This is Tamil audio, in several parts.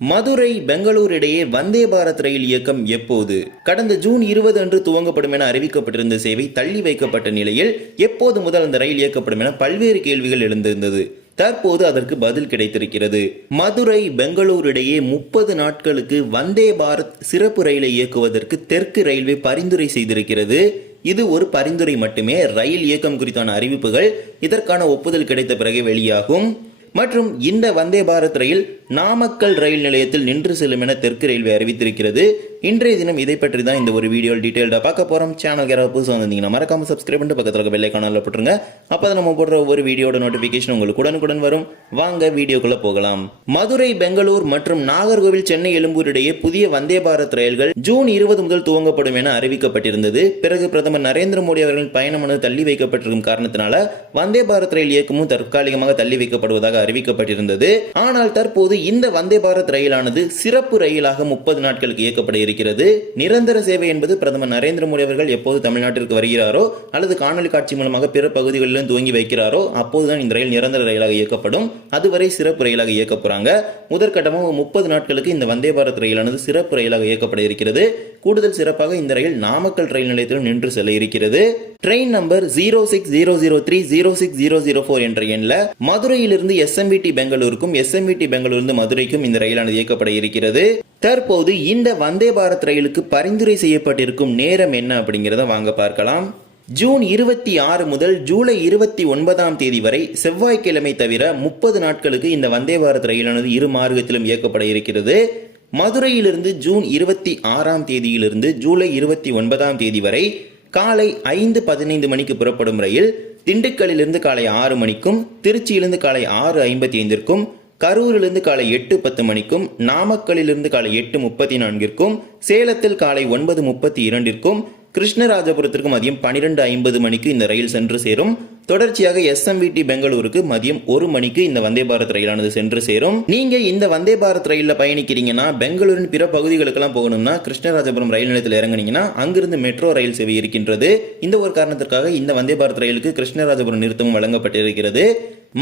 மதுரை பெங்களூர் இடையே வந்தே பாரத் ரயில் இயக்கம் எப்போது? கடந்த ஜூன் இருபது அன்று துவங்கப்படும் என அறிவிக்கப்பட்டிருந்த சேவை தள்ளி வைக்கப்பட்ட நிலையில் எப்போது முதல் அந்த ரயில் இயக்கப்படும் என பல்வேறு கேள்விகள் எழுந்திருந்தது. தற்போது அதற்கு பதில் கிடைத்திருக்கிறது. மதுரை பெங்களூர் இடையே முப்பது நாட்களுக்கு வந்தே பாரத் சிறப்பு ரயிலை இயக்குவதற்கு தெற்கு ரயில்வே பரிந்துரை செய்திருக்கிறது. இது ஒரு பரிந்துரை மட்டுமே. ரயில் இயக்கம் குறித்தான அறிவிப்புகள் இதற்கான ஒப்புதல் கிடைத்த பிறகு வெளியாகும். மற்றும் இந்த வந்தே பாரத் ரயில் நாமக்கல் ரயில் நிலையத்தில் நின்று செல்லும் என தெற்கு ரயில்வே அறிவித்திருக்கிறது. இன்றைய தினம் இதை பற்றி தான் இந்த ஒரு வீடியோ டீட்டெயில்டாக பார்க்க போகிறோம் சேனல் யாராவது புதுசாக வந்திருந்தீங்கன்னா மறக்காம சப்ஸ்கிரைப் பண்ணிட்டு பக்கத்தில் இருக்க பெல்லை காணல போட்டுருங்க. அப்போ தான் நம்ம போடுற ஒவ்வொரு வீடியோட நோட்டிஃபிகேஷன் உங்களுக்கு உடனுக்குடன் வரும். வாங்க வீடியோக்குள்ள போகலாம். மதுரை பெங்களூர் மற்றும் நாகர்கோவில் சென்னை எழும்பூர் இடையே புதிய வந்தே பாரத் ரயில்கள் ஜூன் இருபது முதல் துவங்கப்படும் என அறிவிக்கப்பட்டிருந்தது. பிறகு பிரதமர் நரேந்திர மோடி அவர்களின் பயணமானது தள்ளி வைக்கப்பட்டிருக்கும் காரணத்தினால வந்தே பாரத் ரயில் இயக்கமும் தற்காலிகமாக தள்ளி வைக்கப்படுவதாக அறிவிக்கப்பட்டிருந்தது. ஆனால் தற்போது இந்த வந்தே பாரத் ரயிலானது சிறப்பு ரயிலாக முப்பது நாட்களுக்கு இயக்கப்பட இருக்கிறது. நிரந்தர சேவை என்பது பிரதமர் நரேந்திர மோடி அவர்கள் எப்போது தமிழ்நாட்டிற்கு வருகிறாரோ அல்லது காணொலி காட்சி மூலமாக பிற பகுதிகளிலும் துவங்கி வைக்கிறாரோ அப்போதுதான் இந்த ரயில் நிரந்தர ரயிலாக இயக்கப்படும். அதுவரை சிறப்பு ரயிலாக இயக்க போறாங்க. முதற்கட்டமாக முப்பது நாட்களுக்கு இந்த வந்தே பாரத் ரயிலானது சிறப்பு ரயிலாக இயக்கப்பட இருக்கிறது. கூடுதல் சிறப்பாக இந்த ரயில் நாமக்கல் ரயில் நிலையத்திலும் நின்று செல்ல இருக்கிறது. Train number zero six zero zero three zero six zero zero four என்ற எண்ணில் மதுரையிலிருந்து எஸ்எம்பிடி பெங்களூருக்கும் எஸ்எம்பிடி பெங்களூர் பெங்களூரிலிருந்து மதுரைக்கும் இந்த ரயிலானது இயக்கப்பட இருக்கிறது. தற்போது இந்த வந்தே பாரத் ரயிலுக்கு பரிந்துரை செய்யப்பட்டிருக்கும் நேரம் என்ன அப்படிங்கிறத வாங்க பார்க்கலாம். ஜூன் இருபத்தி ஆறு முதல் ஜூலை இருபத்தி ஒன்பதாம் தேதி வரை செவ்வாய்க்கிழமை தவிர முப்பது நாட்களுக்கு இந்த வந்தே பாரத் ரயிலானது இரு மார்க்கத்திலும் இயக்கப்பட இருக்கிறது. மதுரையிலிருந்து ஜூன் இருபத்தி ஆறாம் தேதியிலிருந்து ஜூலை இருபத்தி ஒன்பதாம் தேதி வரை காலை ஐந்து பதினைந்து மணிக்கு புறப்படும் ரயில் திண்டுக்கல்லிலிருந்து காலை ஆறு மணிக்கும் திருச்சியிலிருந்து காலை ஆறு ஐம்பத்தி ஐந்திற்கும் கரூரிலிருந்து காலை எட்டு பத்து மணிக்கும் நாமக்கல்லிலிருந்து காலை எட்டு முப்பத்தி நான்கிற்கும் சேலத்தில் காலை ஒன்பது முப்பத்தி இரண்டிற்கும் கிருஷ்ணராஜபுரத்திற்கு மதியம் பனிரெண்டு ஐம்பது மணிக்கு இந்த ரயில் சென்று சேரும். தொடர்ச்சியாக எஸ்எம்விடி பெங்களூருக்கு மதியம் ஒரு மணிக்கு இந்த வந்தே பாரத் ரயிலானது சென்று சேரும். நீங்க இந்த வந்தே பாரத் ரயில்ல பயணிக்கிறீங்கன்னா பெங்களூரின் பிற பகுதிகளுக்கெல்லாம் போகணும்னா கிருஷ்ணராஜபுரம் ரயில் நிலையத்தில் இறங்குனீங்கன்னா அங்கிருந்து மெட்ரோ ரயில் சேவை இருக்கின்றது. இந்த ஒரு காரணத்திற்காக இந்த வந்தே பாரத் ரயிலுக்கு கிருஷ்ணராஜபுரம் நிறுத்தமும் வழங்கப்பட்டிருக்கிறது.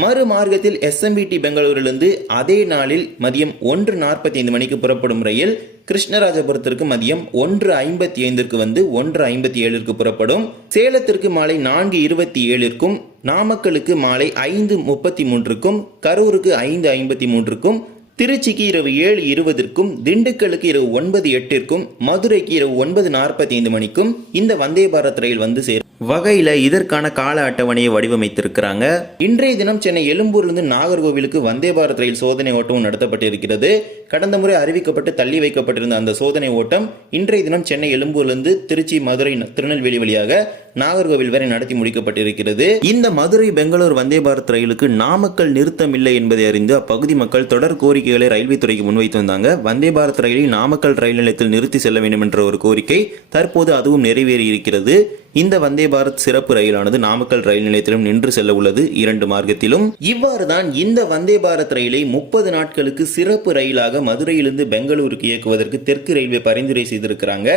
மறு மார்க்கத்தில் எஸ்எம்பிடி பெங்களூரிலிருந்து அதே நாளில் மதியம் ஒன்று நாற்பத்தி ஐந்து மணிக்கு புறப்படும் ரயில் கிருஷ்ணராஜபுரத்திற்கு மதியம் ஒன்று ஐம்பத்தி ஐந்திற்கு வந்து ஒன்று ஐம்பத்தி ஏழிற்கு புறப்படும். சேலத்திற்கு மாலை நான்கு இருபத்தி ஏழிற்கும் நாமக்கலுக்கு மாலை ஐந்து முப்பத்தி மூன்றுக்கும் கரூருக்கு ஐந்து ஐம்பத்தி மூன்றுக்கும் திருச்சிக்கு இரவு ஏழு இருபதற்கும் திண்டுக்கலுக்கு இரவு ஒன்பது எட்டிற்கும் மதுரைக்கு இரவு ஒன்பது நாற்பத்தி ஐந்து மணிக்கும் இந்த வந்தே பாரத் ரயில் வந்து சேரும். வகையில் இதற்கான கால அட்டவணையை வடிவமைத்திருக்கிறாங்க. இன்றைய தினம் சென்னை எழும்பூர்லேருந்து நாகர்கோவிலுக்கு வந்தே பாரத் ரயில் சோதனை ஓட்டமும் நடத்தப்பட்டிருக்கிறது. கடந்த முறை அறிவிக்கப்பட்டு தள்ளி வைக்கப்பட்டிருந்த அந்த சோதனை ஓட்டம் இன்றைய தினம் சென்னை எழும்பூர்லேருந்து திருச்சி மதுரை திருநெல்வேலி வழியாக நாகர்கோவில் வரை நடத்தி முடிக்கப்பட்டிருக்கிறது. இந்த மதுரை பெங்களூர் வந்தே பாரத் ரயிலுக்கு நாமக்கல் நிறுத்தம் இல்லை என்பதை அறிந்து அப்பகுதி மக்கள் தொடர் கோரிக்கைகளை ரயில்வே துறைக்கு முன்வைத்து வந்தாங்க. வந்தே பாரத் ரயிலை நாமக்கல் ரயில் நிலையத்தில் நிறுத்தி செல்ல வேண்டும் என்ற ஒரு கோரிக்கை தற்போது அதுவும் நிறைவேறி இருக்கிறது இந்த வந்தே பாரத் சிறப்பு ரயிலானது நாமக்கல் ரயில் நிலையத்திலும் நின்று செல்ல உள்ளது இரண்டு மார்க்கத்திலும். இவ்வாறு தான் இந்த வந்தே பாரத் ரயிலை முப்பது நாட்களுக்கு சிறப்பு ரயிலாக மதுரையிலிருந்து பெங்களூருக்கு இயக்குவதற்கு தெற்கு ரயில்வே பரிந்துரை செய்திருக்கிறாங்க.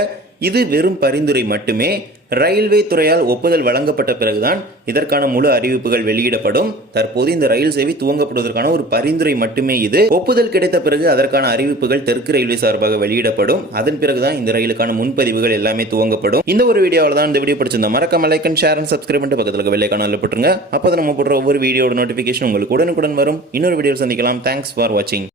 இது வெறும் பரிந்துரை மட்டுமே. ரயில்வே துறையால் ஒப்புதல் வழங்கப்பட்ட பிறகுதான் இதற்கான முழு அறிவிப்புகள் வெளியிடப்படும். தற்போது இந்த ரயில் சேவை துவங்கப்படுவதற்கான ஒரு பரிந்துரை மட்டுமே இது. ஒப்புதல் கிடைத்த பிறகு அதற்கான அறிவிப்புகள் தெற்கு ரயில்வே சார்பாக வெளியிடப்படும். அதன் பிறகுதான் இந்த ரயிலுக்கான முன்பதிவுகள் எல்லாமே துவங்கப்படும். இந்த ஒரு வீடியோவில் தான் இந்த வீடியோ பிடிச்சிருந்தா மறக்காம like and share and subscribe பண்ணிட்டு பக்கத்தில் வெள்ளை காணல போட்டுருங்க. அப்போ நம்ம போடுற ஒவ்வொரு வீடியோட நோட்டிஃபிகேஷன் உங்களுக்கு உடனுக்குடன் வரும். இன்னொரு வீடியோ சந்திக்கலாம். தேங்க்ஸ் ஃபார் வாட்சிங்